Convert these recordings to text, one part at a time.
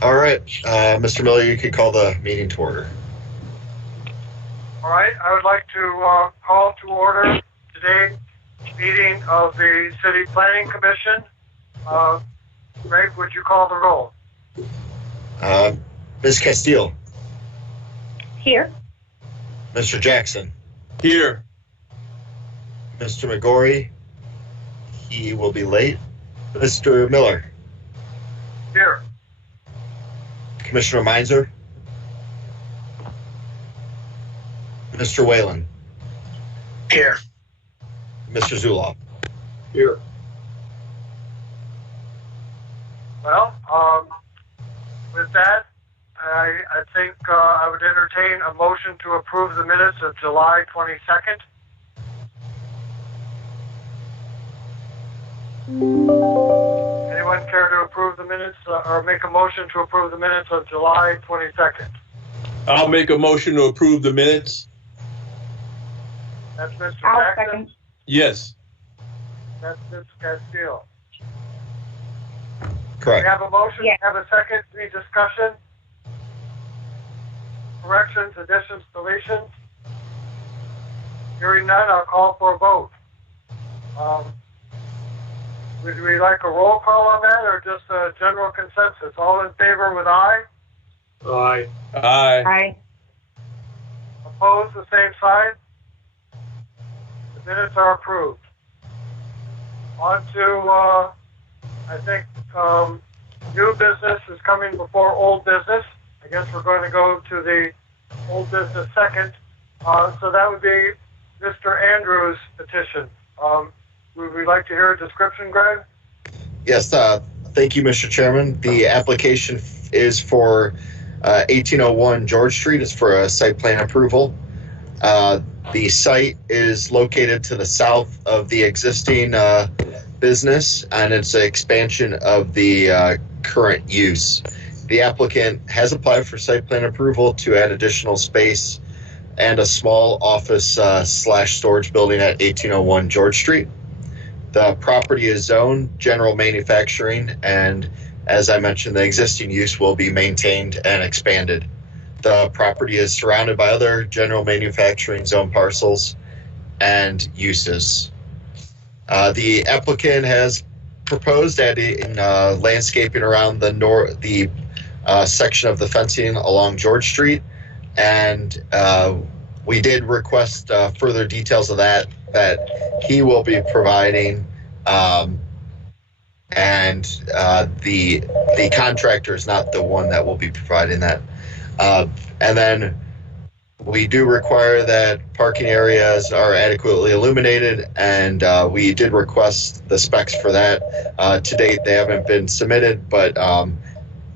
All right, Mr. Miller, you can call the meeting to order. All right, I would like to call to order today's meeting of the City Planning Commission. Greg, would you call the roll? Ms. Castile. Here. Mr. Jackson. Here. Mr. McGorry. He will be late. Mr. Miller. Here. Commissioner Meinzer. Mr. Whalen. Here. Mr. Zuloff. Here. Well, with that, I think I would entertain a motion to approve the minutes of July 22nd. Anyone care to approve the minutes or make a motion to approve the minutes of July 22nd? I'll make a motion to approve the minutes. That's Mr. I'll Jackson. second. Yes. That's Ms. Castile. Correct. We have a motion, Yeah. have a second, any discussion? Corrections, additions, deletions? Hearing none, I'll call for a vote. Would we like a roll call on that or just a general consensus? All in favor with aye? Aye. Aye. Aye. Opposed, the same sign? The minutes are approved. On to, I think, new business is coming before old business. I guess we're going to go to the old business second. So that would be Mr. Andrews' petition. Would we like to hear a description, Greg? Yes, thank you, Mr. Chairman. The application is for 1801 George Street. It's for a site plan approval. The site is located to the south of the existing business, and it's an expansion of the current use. The applicant has applied for site plan approval to add additional space and a small office slash storage building at 1801 George Street. The property is zoned general manufacturing, and as I mentioned, the existing use will be maintained and expanded. The property is surrounded by other general manufacturing zone parcels and uses. The applicant has proposed adding landscaping around the section of the fencing along George Street, and we did request further details of that he will be providing, and the contractor is not the one that will be providing that. And then we do require that parking areas are adequately illuminated, and we did request the specs for that. To date, they haven't been submitted, but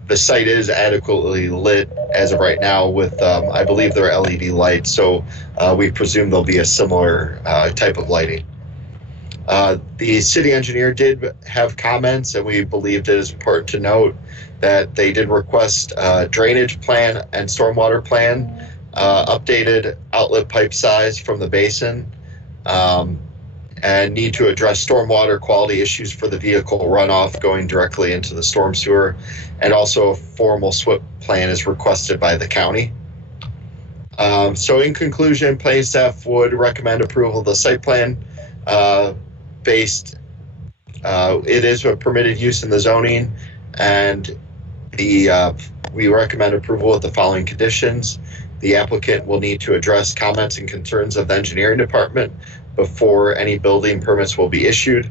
the site is adequately lit as of right now with, I believe, they're LED lights, so we presume there'll be a similar type of lighting. The city engineer did have comments, and we believed it is important to note that they did request a drainage plan and stormwater plan, updated outlet pipe size from the basin, and need to address stormwater quality issues for the vehicle runoff going directly into the storm sewer, and also a formal SWIP plan is requested by the county. So in conclusion, planning staff would recommend approval of the site plan based. It is a permitted use in the zoning, and we recommend approval with the following conditions. The applicant will need to address comments and concerns of the engineering department before any building permits will be issued.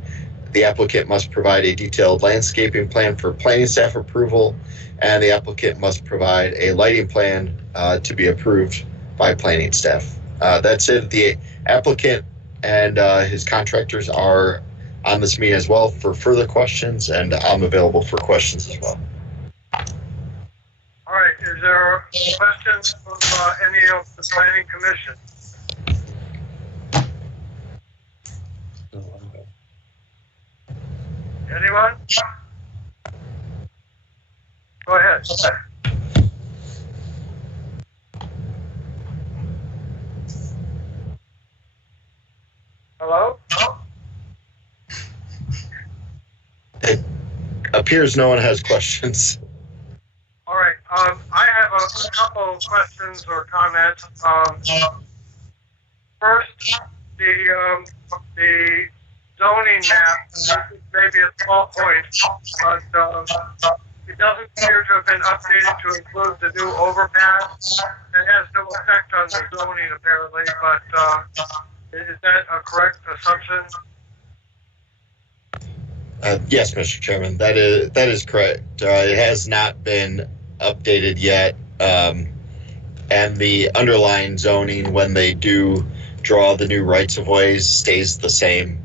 The applicant must provide a detailed landscaping plan for planning staff approval, and the applicant must provide a lighting plan to be approved by planning staff. That's it. The applicant and his contractors are on this meeting as well for further questions, and I'm available for questions as well. All right, is there questions from any of the planning commission? Anyone? Go ahead. Hello? appears no one has questions. All right. I have a couple of questions or comments. First, the zoning map, maybe a small point, but it doesn't appear to have been updated to include the new overpass. It has no effect on the zoning apparently, but is that a correct assumption? Yes, Mr. Chairman, that is correct. It has not been updated yet, and the underlying zoning, when they do draw the new rights-of-ways, stays the same,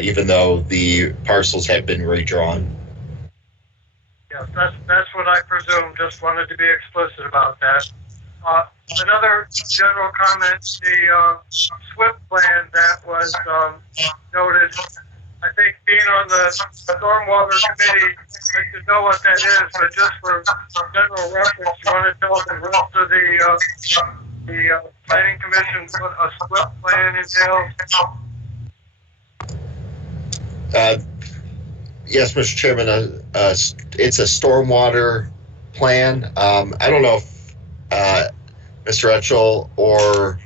even though the parcels have been redrawn. Yes, that's what I presume. Just wanted to be explicit about that. Another general comment, the SWIP plan that was noted, I think being on the Stormwater Committee, I should know what that is, but just for general reference, you want to tell the rest of the Planning Commission what a SWIP plan entails? Yes, Mr. Chairman, it's a stormwater plan. I don't know if Mr. Etchell or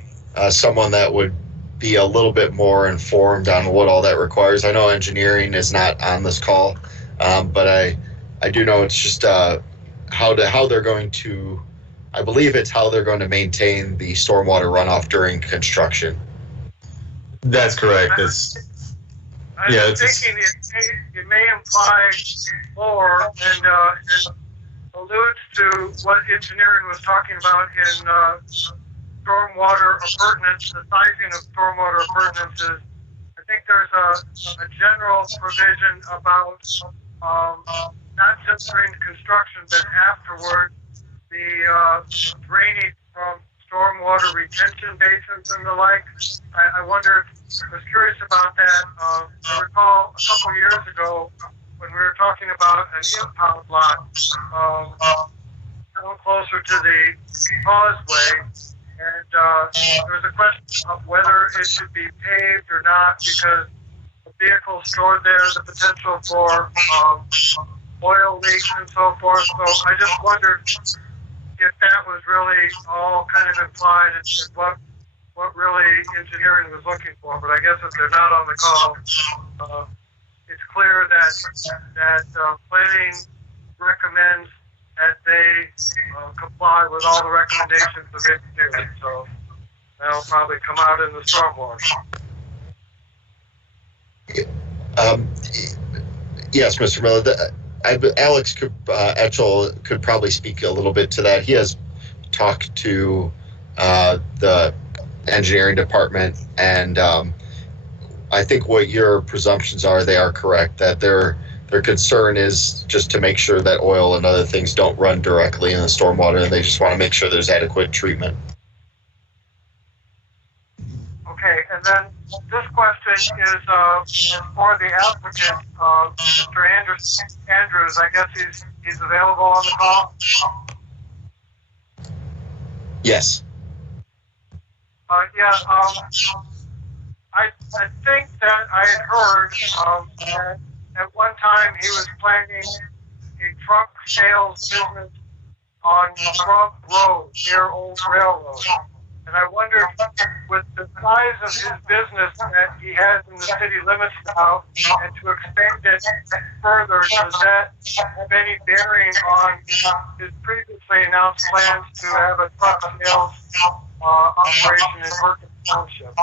someone that would be a little bit more informed on what all that requires. I know engineering is not on this call, but I do know it's just how they're going to, I believe it's how they're going to maintain the stormwater runoff during construction. That's correct. I'm thinking it may imply more and it alludes to what engineering was talking about in stormwater appurtenance, the sizing of stormwater appurtenances. I think there's a general provision about not just during construction, but afterward, the drainage from stormwater retention basins and the like. I was curious about that. I recall a couple years ago when we were talking about an impound lot a little closer to the causeway, and there was a question of whether it should be paved or not because the vehicle stored there, the potential for oil leaks and so forth. So I just wondered if that was really all kind of implied and what really engineering was looking for. But I guess if they're not on the call, it's clear that planning recommends that they comply with all the recommendations of engineering. So that'll probably come out in the stormwater. Yes, Mr. Miller. Alex Etchell could probably speak a little bit to that. He has talked to the engineering department, and I think what your presumptions are, they are correct, that their concern is just to make sure that oil and other things don't run directly in the stormwater, and they just want to make sure there's adequate treatment. Okay, and then this question is for the applicant, Mr. Andrews. I guess he's available on the call? Yes. I think that I had heard that at one time he was planning a truck sales business on Trump Road near Old Railroad. And I wondered, with the size of his business that he has in the city limits now, and to expand it further, does that have any bearing on his previously announced plans to have a truck sales operation in Perkins Township?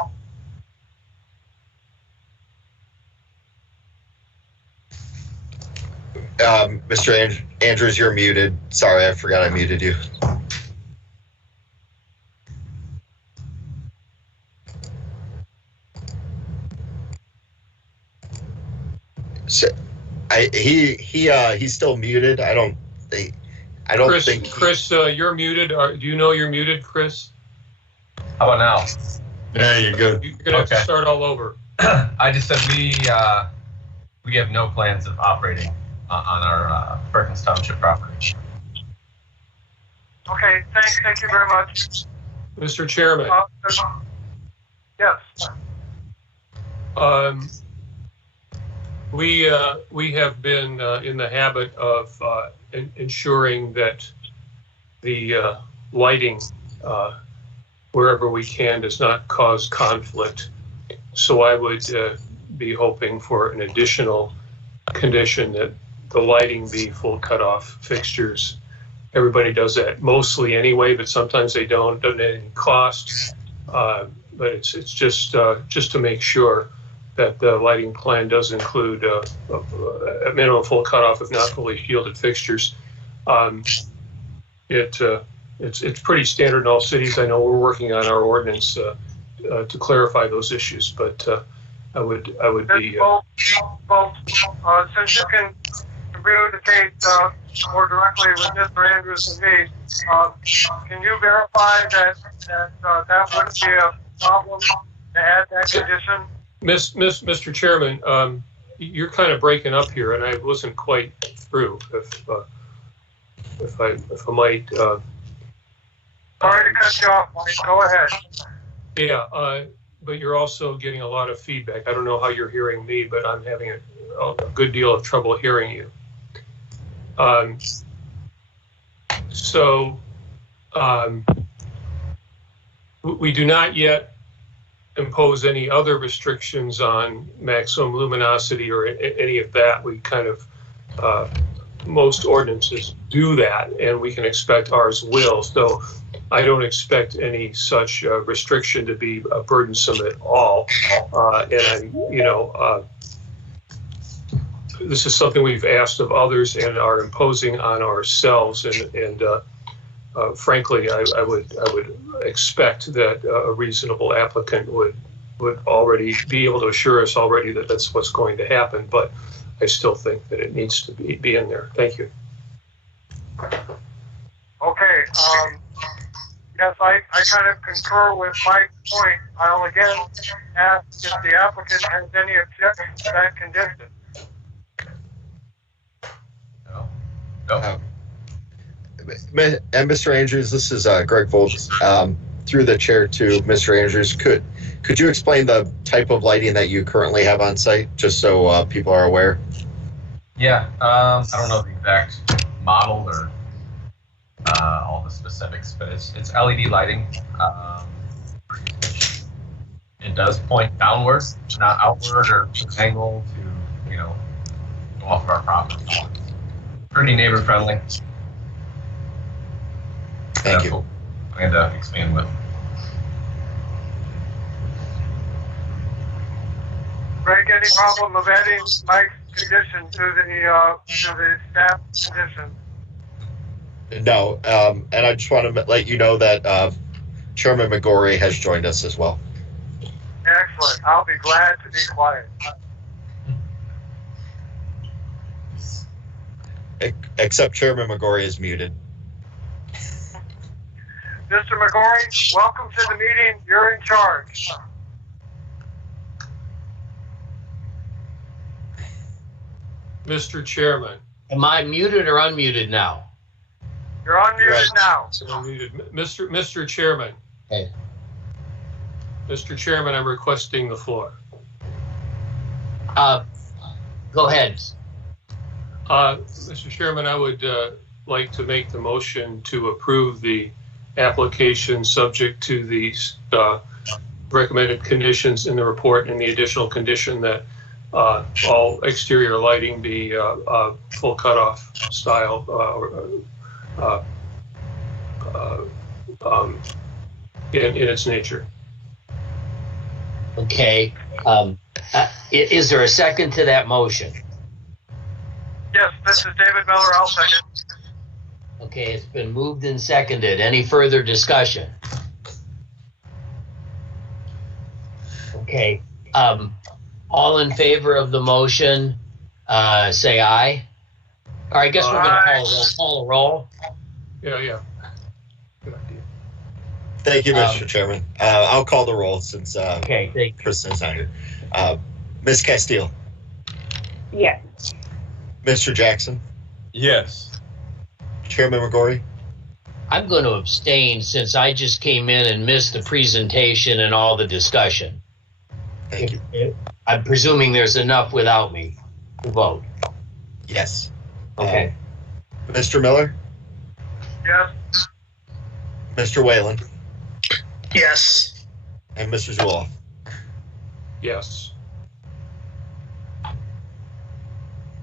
Mr. Andrews, you're muted. Sorry, I forgot I muted you. So, he's still muted. I don't think. Chris, you're muted. Do you know you're muted, Chris? How about now? Yeah, you're good. You're gonna have to start all over. I just said we have no plans of operating on our Perkins Township property. Okay, thank you very much. Mr. Chairman. Yes. We have been in the habit of ensuring that the lighting wherever we can does not cause conflict. So I would be hoping for an additional condition that the lighting be full cutoff fixtures. Everybody does that mostly anyway, but sometimes they don't. Doesn't have any cost, but it's just to make sure that the lighting plan does include a minimum full cutoff, if not fully shielded fixtures. It's pretty standard in all cities. I know we're working on our ordinance to clarify those issues, but I would be. Since you can communicate more directly with Mr. Andrews and me, can you verify that wouldn't be a problem to add that condition? Mr. Chairman, you're kind of breaking up here, and I wasn't quite through. If I might. Sorry to cut you off, Mike. Go ahead. Yeah, but you're also getting a lot of feedback. I don't know how you're hearing me, but I'm having a good deal of trouble hearing you. We do not yet impose any other restrictions on maximum luminosity or any of that. We kind of, most ordinances do that, and we can expect ours will. So I don't expect any such restriction to be burdensome at all. This is something we've asked of others and are imposing on ourselves. And frankly, I would expect that a reasonable applicant would already be able to assure us already that that's what's going to happen. But I still think that it needs to be in there. Thank you. Okay. Yes, I kind of concur with Mike's point. I'll again ask if the applicant has any objection to that condition. No. And Mr. Andrews, this is Greg Volz. Through the chair to Mr. Andrews, could you explain the type of lighting that you currently have on site, just so people are aware? Yeah, I don't know the exact model or all the specifics, but it's LED lighting. It does point downward, not outward or angle to, go off of our property. Pretty neighbor friendly. Thank you. What I had to expand with. Greg, any problem of adding Mike's condition to the staff condition? No, and I just want to let you know that Chairman McGorry has joined us as well. Excellent. I'll be glad to be quiet. Except Chairman McGorry is muted. Mr. McGorry, welcome to the meeting. You're in charge. Mr. Chairman. Am I muted or unmuted now? You're unmuted now. Unmuted. Mr. Chairman. Okay. Mr. Chairman, I'm requesting the floor. Go ahead. Mr. Chairman, I would like to make the motion to approve the application subject to the recommended conditions in the report and the additional condition that all exterior lighting be full cutoff style in its nature. Okay. Is there a second to that motion? Yes, this is David Miller. I'll second. Okay, it's been moved and seconded. Any further discussion? Okay. All in favor of the motion, say aye. All right, I guess we're going to call a roll. Yeah. Good idea. Thank you, Mr. Chairman. I'll call the roll since Okay, thank you. Kristen's not here. Ms. Castile, Yes. Mr. Jackson, Yes. Chairman McGorry, I'm going to abstain since I just came in and missed the presentation and all the discussion. thank you. I'm presuming there's enough without me. Vote. Yes. Okay. Mr. Miller, Yes. Mr. Whalen, Yes. and Mr. Zuloff. Yes.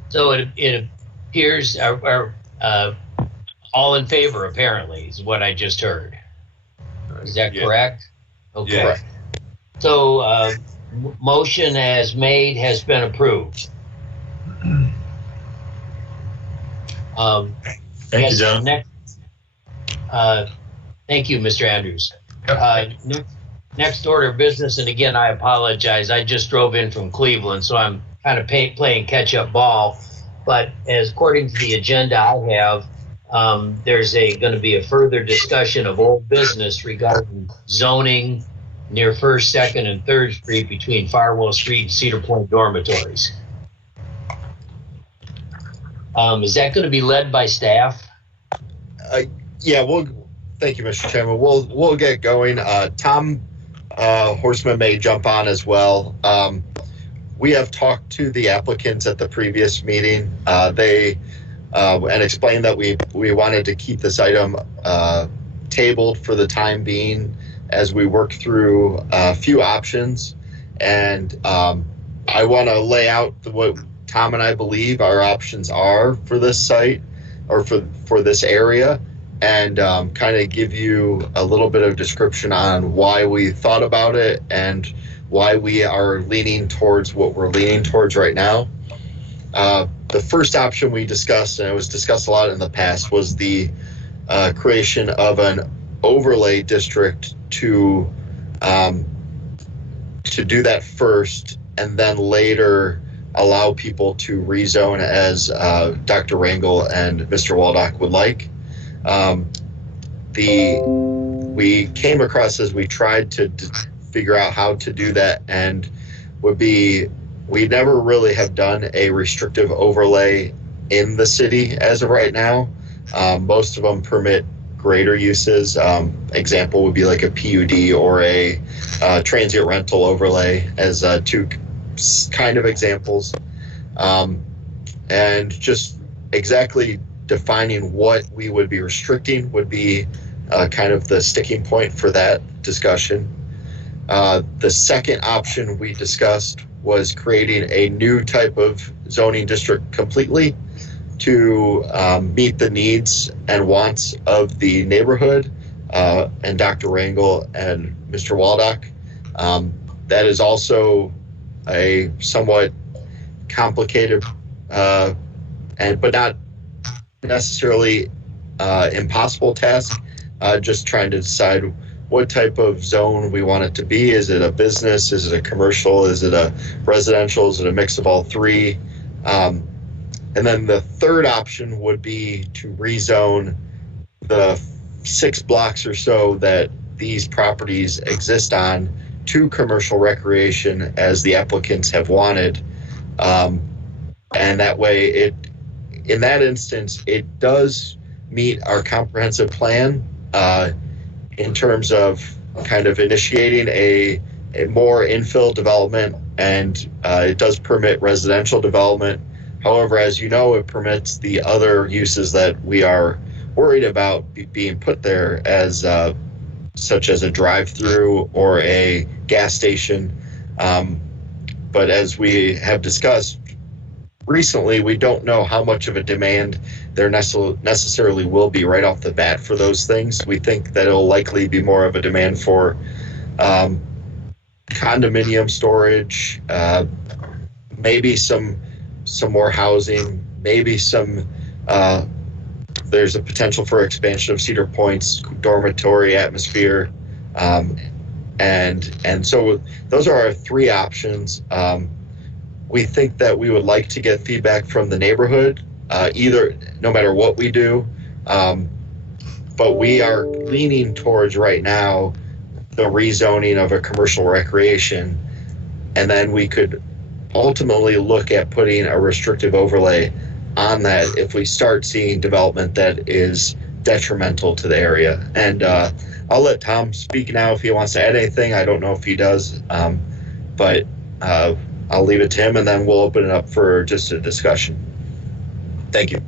So it appears all in favor, apparently, is what I just heard. Is that Yeah. correct? Okay. Yeah. So motion as made has been approved. Thank you, John. Thank you, Mr. Andrews. Yep. Next order of business, and again, I apologize. I just drove in from Cleveland, so I'm kind of playing catch-up ball. But as according to the agenda I have, there's going to be a further discussion of old business regarding zoning near 1st, 2nd, and 3rd Street between Farwell Street and Cedar Point dormitories. Is that going to be led by staff? Yeah, thank you, Mr. Chairman. We'll get going. Tom Horstman may jump on as well. We have talked to the applicants at the previous meeting. They and explained that we wanted to keep this item tabled for the time being as we work through a few options. And I want to lay out what Tom and I believe our options are for this site or for this area, and kind of give you a little bit of description on why we thought about it and why we are leaning towards what we're leaning towards right now. The first option we discussed, and it was discussed a lot in the past, was the creation of an overlay district to do that first, and then later allow people to rezone as Dr. Rangel and Mr. Waldock would like. We came across as we tried to figure out how to do that, and we never really have done a restrictive overlay in the city as of right now. Most of them permit greater uses. Example would be like a PUD or a transient rental overlay as two kind of examples. And just exactly defining what we would be restricting would be kind of the sticking point for that discussion. The second option we discussed was creating a new type of zoning district completely to meet the needs and wants of the neighborhood and Dr. Rangel and Mr. Waldock. That is also a somewhat complicated but not necessarily impossible task. Just trying to decide what type of zone we want it to be. Is it a business? Is it a commercial? Is it a residential? Is it a mix of all three? And then the third option would be to rezone the 6 blocks or so that these properties exist on to commercial recreation as the applicants have wanted. And that way, in that instance, it does meet our comprehensive plan in terms of kind of initiating a more infill development, and it does permit residential development. However, as you know, it permits the other uses that we are worried about being put there, as such as a drive-through or a gas station. But as we have discussed recently, we don't know how much of a demand there necessarily will be right off the bat for those things. We think that it'll likely be more of a demand for condominium storage, maybe some more housing, maybe there's a potential for expansion of Cedar Point's dormitory atmosphere. And so those are our 3 options. We think that we would like to get feedback from the neighborhood, either no matter what we do. But we are leaning towards right now the rezoning of a commercial recreation. And then we could ultimately look at putting a restrictive overlay on that if we start seeing development that is detrimental to the area. And I'll let Tom speak now if he wants to add anything. I don't know if he does. But I'll leave it to him, and then we'll open it up for just a discussion. Thank you.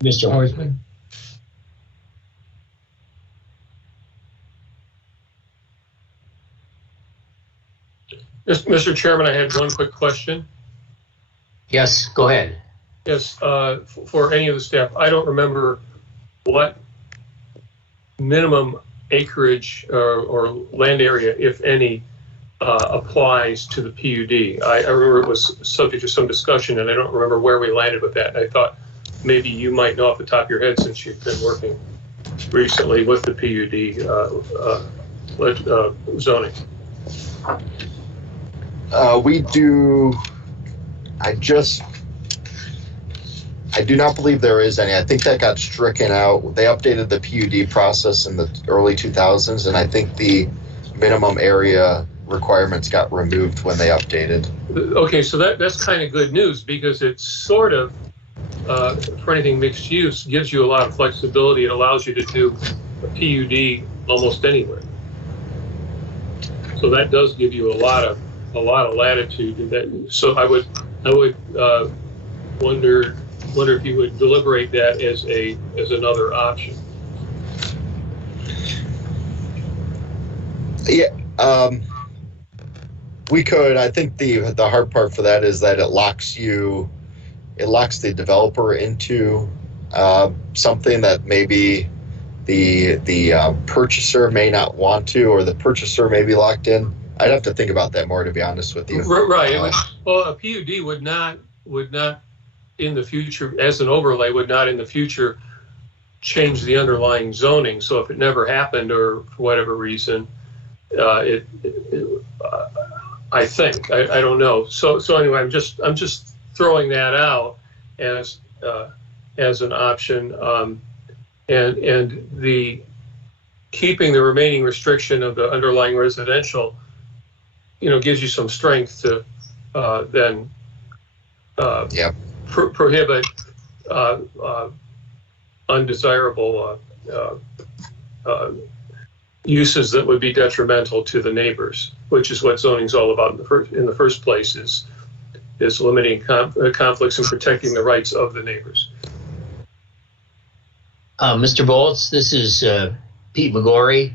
Mr. Horstman? Mr. Chairman, I had one quick question. Yes, go ahead. Yes, for any of the staff, I don't remember what minimum acreage or land area, if any, applies to the PUD. I remember it was subject to some discussion, and I don't remember where we landed with that. I thought maybe you might know off the top of your head, since you've been working recently with the PUD zoning. We do. I do not believe there is any. I think that got stricken out. They updated the PUD process in the early 2000s, and I think the minimum area requirements got removed when they updated. Okay, so that's kind of good news, because it's sort of, for anything mixed use, gives you a lot of flexibility. It allows you to do a PUD almost anywhere. So that does give you a lot of latitude in that. So I would wonder if you would deliberate that as another option. Yeah, we could. I think the hard part for that is that it locks the developer into something that maybe the purchaser may not want to, or the purchaser may be locked in. I'd have to think about that more, to be honest with you. Right. Well, a PUD would not in the future, as an overlay, would not in the future change the underlying zoning. So if it never happened, or for whatever reason, I think I don't know. So anyway, I'm just throwing that out as an option, and the keeping the remaining restriction of the underlying residential, gives you some strength to then prohibit undesirable uses that would be detrimental to the neighbors, which is what zoning's all about in the first place, is limiting conflicts and protecting the rights of the neighbors. Mr. Volz, this is Pete McGorry.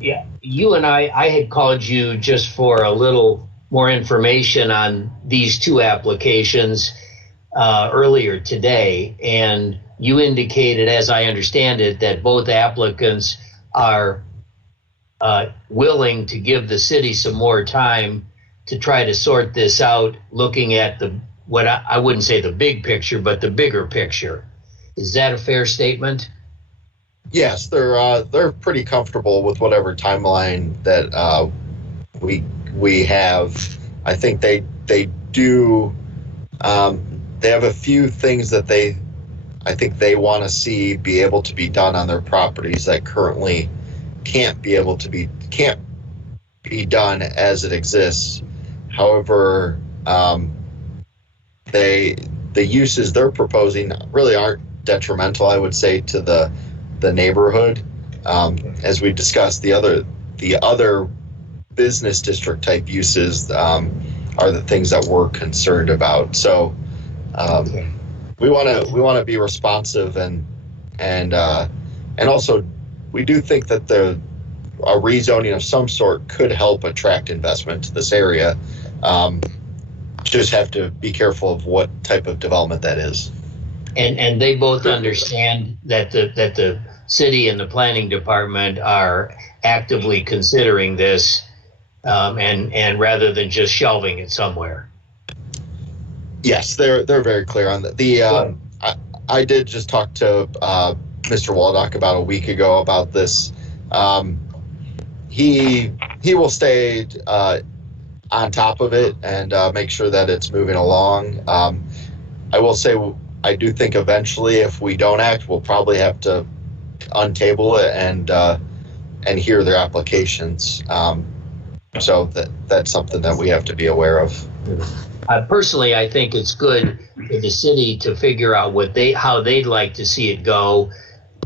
Yeah, you and I had called you just for a little more information on these two applications earlier today, and you indicated, as I understand it, that both applicants are willing to give the city some more time to try to sort this out, looking at what I wouldn't say the big picture, but the bigger picture. Is that a fair statement? Yes, they're pretty comfortable with whatever timeline that we have. I think they do. They have a few things that I think they want to see be able to be done on their properties that currently can't be done as it exists. However, the uses they're proposing really aren't detrimental, I would say, to the neighborhood. As we discussed, the other business district type uses are the things that we're concerned about. So we want to be responsive, and also we do think that a rezoning of some sort could help attract investment to this area. Just have to be careful of what type of development that is. And they both understand that the city and the planning department are actively considering this, and rather than just shelving it somewhere. Yes, they're very clear on that. I did just talk to Mr. Waldock about a week ago about this. He will stay on top of it and make sure that it's moving along. I will say, I do think eventually, if we don't act, we'll probably have to untable it and hear their applications. So that's something that we have to be aware of. Personally, I think it's good for the city to figure out how they'd like to see it go,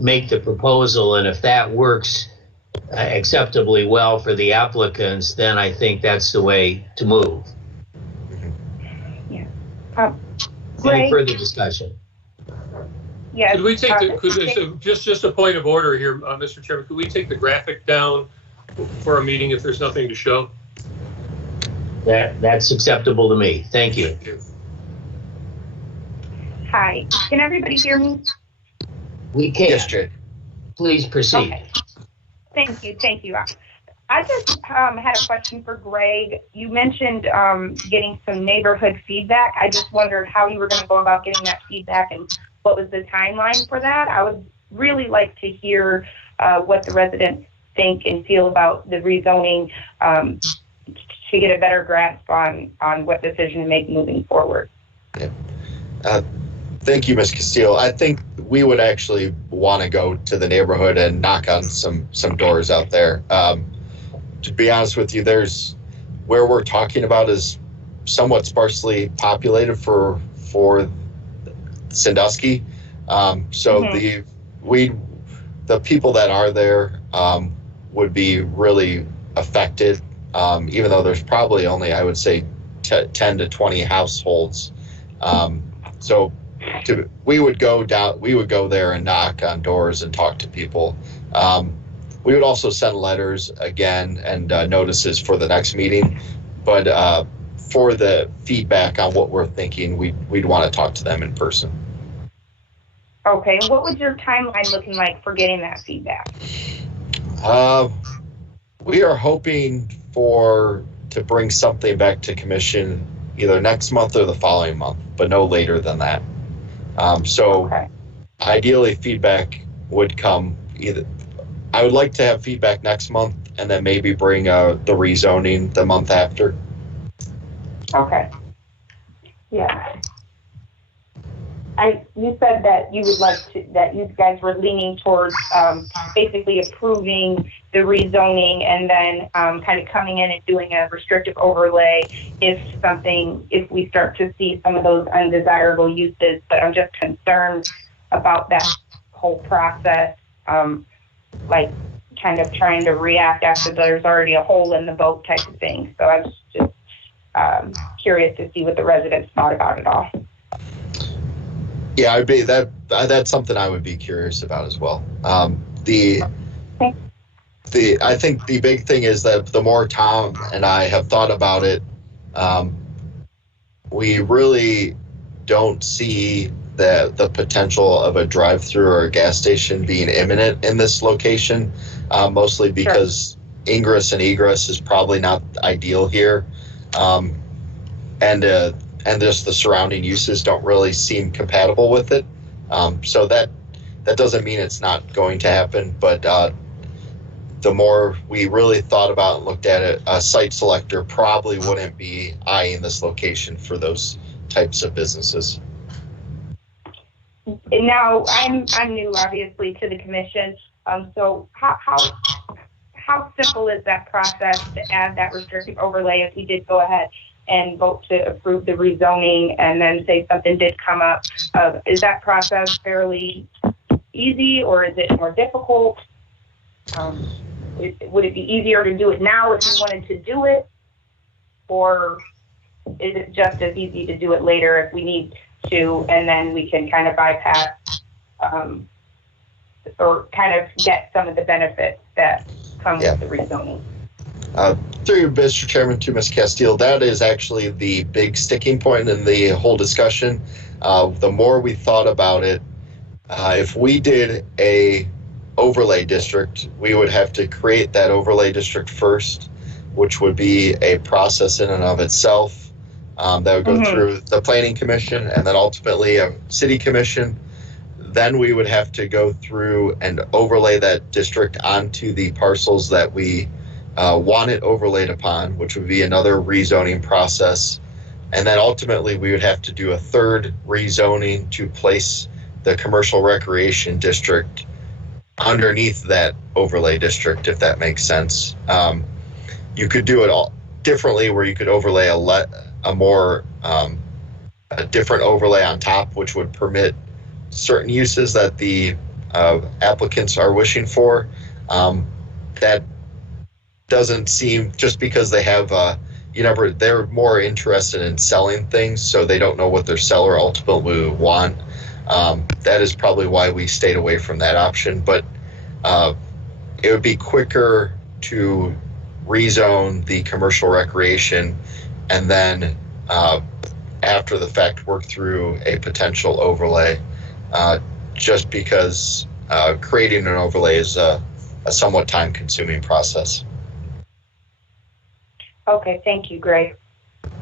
make the proposal, and if that works acceptably well for the applicants, then I think that's the way to move. Yeah. Any Greg? further discussion? Yes. Could we take just a point of order here, Mr. Chairman? Could we take the graphic down for a meeting if there's nothing to show? That's acceptable to me. Thank you. Hi. Can everybody hear me? We can. Yes, Jay. Please proceed. Okay. Thank you. Thank you. I just had a question for Greg. You mentioned getting some neighborhood feedback. I just wondered how you were going to go about getting that feedback and what was the timeline for that. I would really like to hear what the residents think and feel about the rezoning to get a better grasp on what decision to make moving forward. Yeah. Thank you, Ms. Castillo. I think we would actually want to go to the neighborhood and knock on some doors out there. To be honest with you, there's where we're talking about is somewhat sparsely populated for Sandusky. So the people that are there would be really affected, even though there's probably only, I would say, 10 to 20 households. So we would go there and knock on doors and talk to people. We would also send letters again and notices for the next meeting. But for the feedback on what we're thinking, we'd want to talk to them in person. Okay. What was your timeline looking like for getting that feedback? We are hoping to bring something back to commission either next month or the following month, but no later than that. Okay. Ideally, feedback would come either. I would like to have feedback next month and then maybe bring the rezoning the month after. Okay. Yeah. You said that you would like to, that you guys were leaning towards basically approving the rezoning and then kind of coming in and doing a restrictive overlay if we start to see some of those undesirable uses. But I'm just concerned about that whole process, like kind of trying to react after there's already a hole in the boat type of thing. So I was just curious to see what the residents thought about it all. Yeah, I'd be that's something I would be curious about as well. I think the big thing is that the more Tom and I have thought about it, we really don't see the potential of a drive-through or a gas station being imminent in this location, mostly because ingress and egress is probably not ideal here, and just the surrounding uses don't really seem compatible with it. So that doesn't mean it's not going to happen, but the more we really thought about and looked at it, a site selector probably wouldn't be eyeing this location for those types of businesses. Now, I'm new, obviously, to the commission. So how simple is that process to add that restrictive overlay if we did go ahead and vote to approve the rezoning and then say something did come up? Is that process fairly easy or is it more difficult? Would it be easier to do it now if you wanted to do it? Or is it just as easy to do it later if we need to, and then we can kind of bypass or kind of get some of the benefits that come with the rezoning? Through Mr. Chairman to Ms. Castile, that is actually the big sticking point in the whole discussion. The more we thought about it, if we did a overlay district, we would have to create that overlay district first, which would be a process in and of itself. That would go through the planning commission and then ultimately a city commission. Then we would have to go through and overlay that district onto the parcels that we want it overlaid upon, which would be another rezoning process. And then ultimately we would have to do a third rezoning to place the commercial recreation district underneath that overlay district, if that makes sense. You could do it all differently, where you could overlay a different overlay on top, which would permit certain uses that the applicants are wishing for. that doesn't seem, just because they have they're more interested in selling things, so they don't know what their seller ultimately would want. That is probably why we stayed away from that option. But it would be quicker to rezone the commercial recreation and then after the fact work through a potential overlay, just because creating an overlay is a somewhat time-consuming process. Okay, thank you, Greg. Through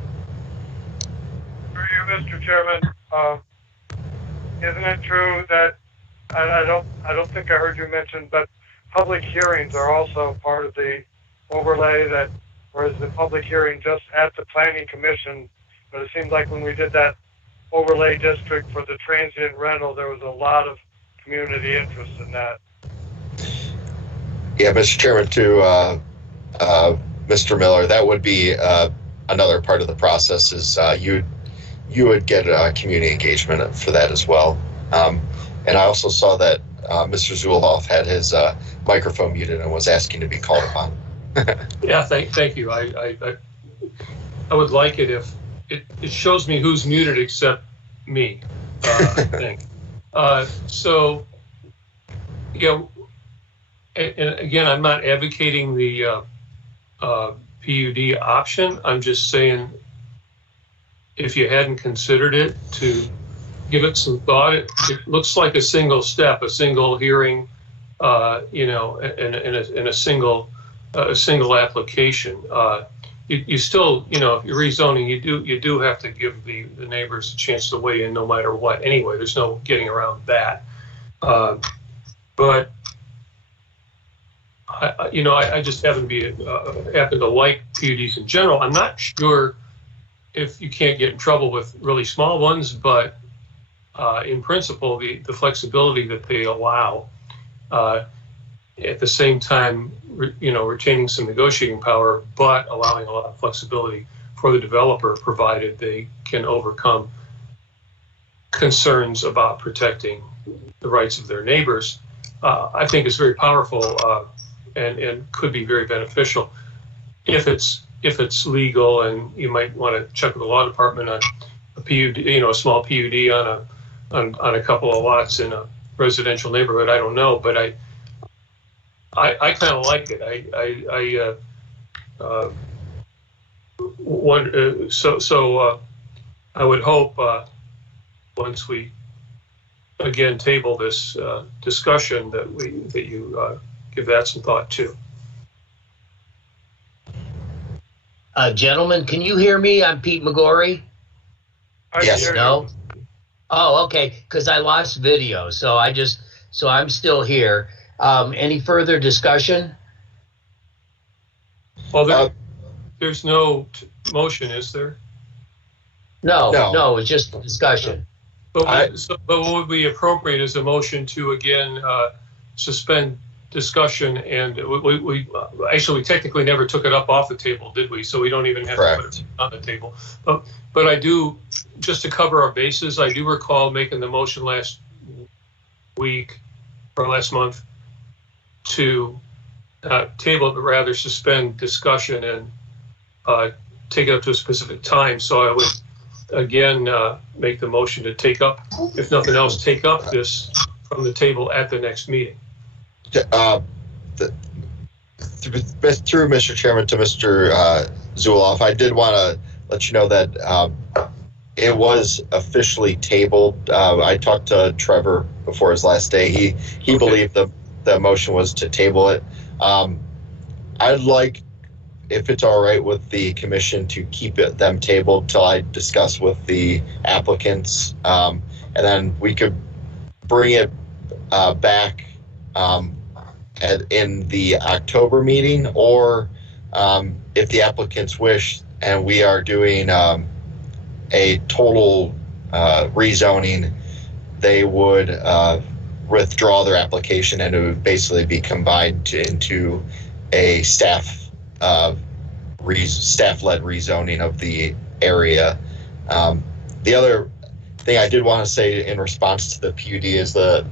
you, Mr. Chairman, isn't it true that I don't think I heard you mention, but public hearings are also part of the overlay, that, or is the public hearing just at the planning commission? But it seems like when we did that overlay district for the transient rental, there was a lot of community interest in that. Yeah, Mr. Chairman, to Mr. Miller, that would be another part of the process. Is you would get community engagement for that as well. And I also saw that Mr. Zuloff had his microphone muted and was asking to be called upon. Yeah, thank you. I would like it if it shows me who's muted except me, I think. So, yeah, and again, I'm not advocating the PUD option. I'm just saying, if you hadn't considered it, to give it some thought. It looks like a single step, a single hearing, in a single application. You still, if you're rezoning, you do have to give the neighbors a chance to weigh in no matter what. Anyway, there's no getting around that. But I just happen to like PUDs in general. I'm not sure if you can't get in trouble with really small ones, but in principle, the flexibility that they allow, at the same time, retaining some negotiating power, but allowing a lot of flexibility for the developer, provided they can overcome concerns about protecting the rights of their neighbors, I think is very powerful and could be very beneficial if it's legal. And you might want to check with the law department on a PUD, a small PUD on a couple of lots in a residential neighborhood. I don't know, but I kind of like it. I would hope once we again table this discussion that you give that some thought too. Gentlemen, can you hear me? I'm Pete McGorry. Yes. No? Oh, okay, because I lost video, so I'm still here. Any further discussion? Well, there's no motion, is there? No, it's just a discussion. But what would be appropriate is a motion to again suspend discussion, and we technically never took it up off the table, did we? So we don't even have to put it on the table. But I do, just to cover our bases, I do recall making the motion last week or last month to table it, but rather suspend discussion and take it up to a specific time. So I would again make the motion to take up, if nothing else, take up this from the table at the next meeting. Through Mr. Chairman to Mr. Zuloff, I did want to let you know that it was officially tabled. I talked to Trevor before his last day. He believed the motion was to table it. I'd like, if it's all right with the commission, to keep them tabled till I discuss with the applicants, and then we could bring it back in the October meeting, or if the applicants wish, and we are doing a total rezoning, they would withdraw their application, and it would basically be combined into a staff-led rezoning of the area. The other thing I did want to say in response to the PUD is the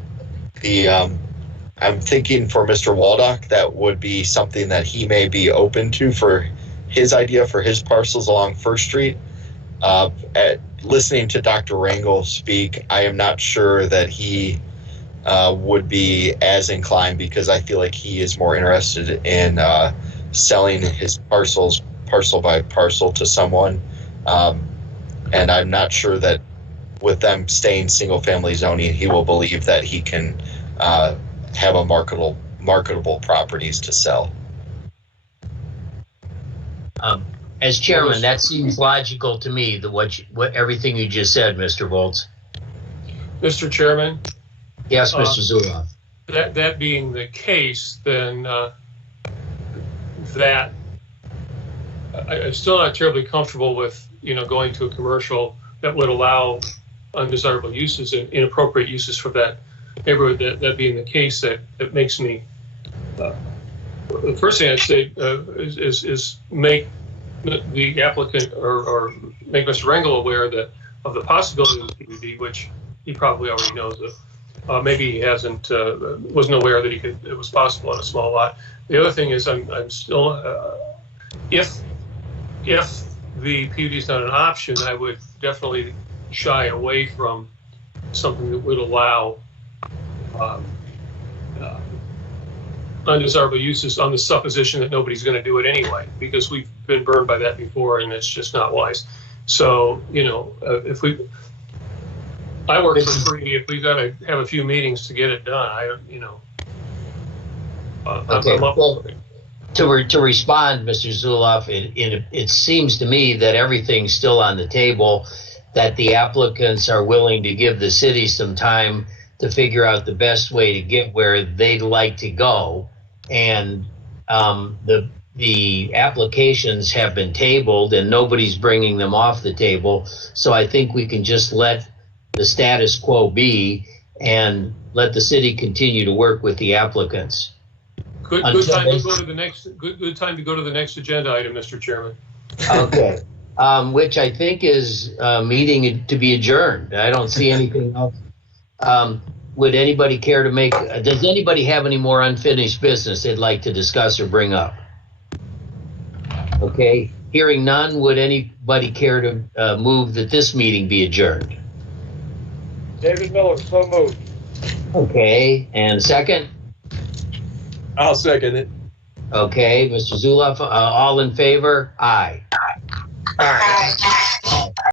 I'm thinking for Mr. Waldock, that would be something that he may be open to for his idea for his parcels along First Street. Listening to Dr. Rangel speak, I am not sure that he would be as inclined, because I feel like he is more interested in selling his parcels parcel by parcel to someone. And I'm not sure that with them staying single family zoning, he will believe that he can have a marketable properties to sell. As chairman, that seems logical to me, what everything you just said, Mr. Volz. Mr. Chairman? Yes, Mr. Zuloff. That being the case, then that I'm still not terribly comfortable with, going to a commercial that would allow undesirable uses and inappropriate uses for that neighborhood. That being the case, that makes me, the first thing I'd say is make the applicant or make Mr. Rangel aware of the possibility of the PUD, which he probably already knows of. Maybe he wasn't aware that it was possible on a small lot. The other thing is I'm still, if the PUD is not an option, I would definitely shy away from something that would allow undesirable uses on the supposition that nobody's going to do it anyway, because we've been burned by that before, and it's just not wise. So, I work for free. If we've got to have a few meetings to get it done, Okay. Well, to respond, Mr. Zuloff, it seems to me that everything's still on the table, that the applicants are willing to give the city some time to figure out the best way to get where they'd like to go. And the applications have been tabled and nobody's bringing them off the table. So I think we can just let the status quo be and let the city continue to work with the applicants. Good time to go to the next. Good time to go to the next agenda item, Mr. Chairman. Okay, which I think is meeting to be adjourned. I don't see anything else. Would anybody care to make? Does anybody have any more unfinished business they'd like to discuss or bring up? Okay, hearing none. Would anybody care to move that this meeting be adjourned? David Miller, so moved. Okay, and second? I'll second it. Okay, Mr. Zuloff, all in favor? Aye. Aye.